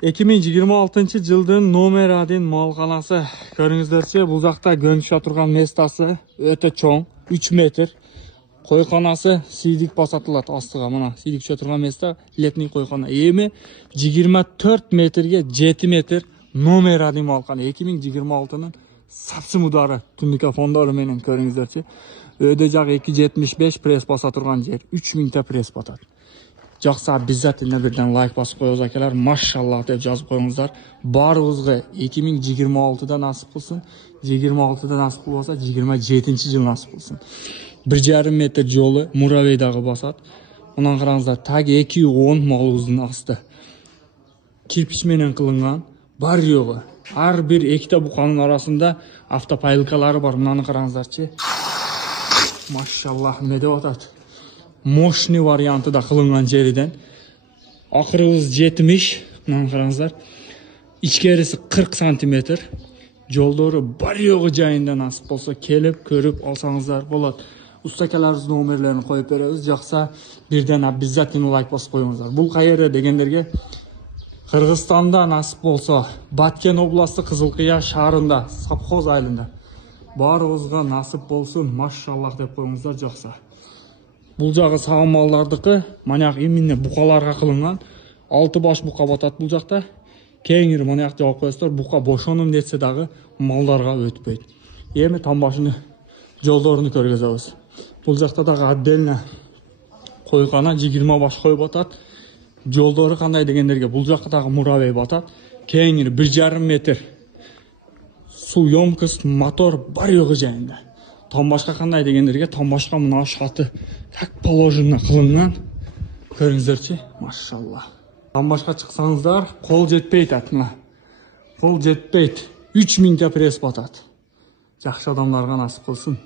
2026-жылдын номер 1 малканасы. Көрүңүздөрчү, бул жакта көнүшө турган местасы өтө чоң, 3 метр. Койканасы сийдик басатылат астыга. Мына сийдик чө турган места летний койкана. Эми 24 метрге 7 метр номер 1 малкана. 2026-нын сапсым удары түндүкө фондору менен көрүңүздөрчү. Өйдө жак 2.75 пресс баса турган жер. 3000 пресс батат. Жақсы, обязательно бірден лайк басып қойыңыз акелер. Машаллах деп жазып қойыңыздар. Барыңызға 2026-да насып қылсын. 26-да насып болса 27-ші жыл насып қылсын. 1,5 метр жолы муравейдағы басат. Онан қараңыздар, тағы 210 малыңыздың асты. Кирпич менен қылынған, бар жоғы. Ар бір екті бұқаның арасында автопайлкалары бар. Мынаны қараңыздарчы. Машаллах, не деп атат. Мощный варианты да кылынган жериден. Акырыбыз 70, мына караңыздар. Ичкериси 40 сантиметр. Жолдору бар жогу жайында насып болсо келип көрүп алсаңыздар болот. Устакаларыбыздын номерлерин коюп беребиз. Жакса бирден обязательно лайк басып коюңуздар. Бул кайерде дегендерге Кыргызстанда насып болсо, Баткен областы Кызылкыя шаарында, Совхоз айылында. Баарыбызга насып болсун, машаллах деп коюңуздар. Жакса. Бұл жағы сағым малдардықы, манаяқ именно бұқаларға қылынған. 6 баш бұқа батат бұл жақта. Кейінгір манаяқ жауап қойыстар, бұқа бошоным детсе дағы малдарға өтпейді. Емі тамбашыны жолдорыны көргіземіз. Бұл жақта дағы отдельно қойқана 20 баш қой батат. Жолдоры қандай дегендерге бұл жақта дағы муравей батат. Кейінгір 1,5 метр су емкость мотор бар жоғы жайында. Тамбашқа қандай дегендерге, тамбашқа мына шаты как положено қылынған. Көріңіздерші, машалла. Тамбашқа шықсаңыздар, қол жетпейді атына. Қол жетпейді. 3000 пресс батат. Жақшы адамларға насып қылсын.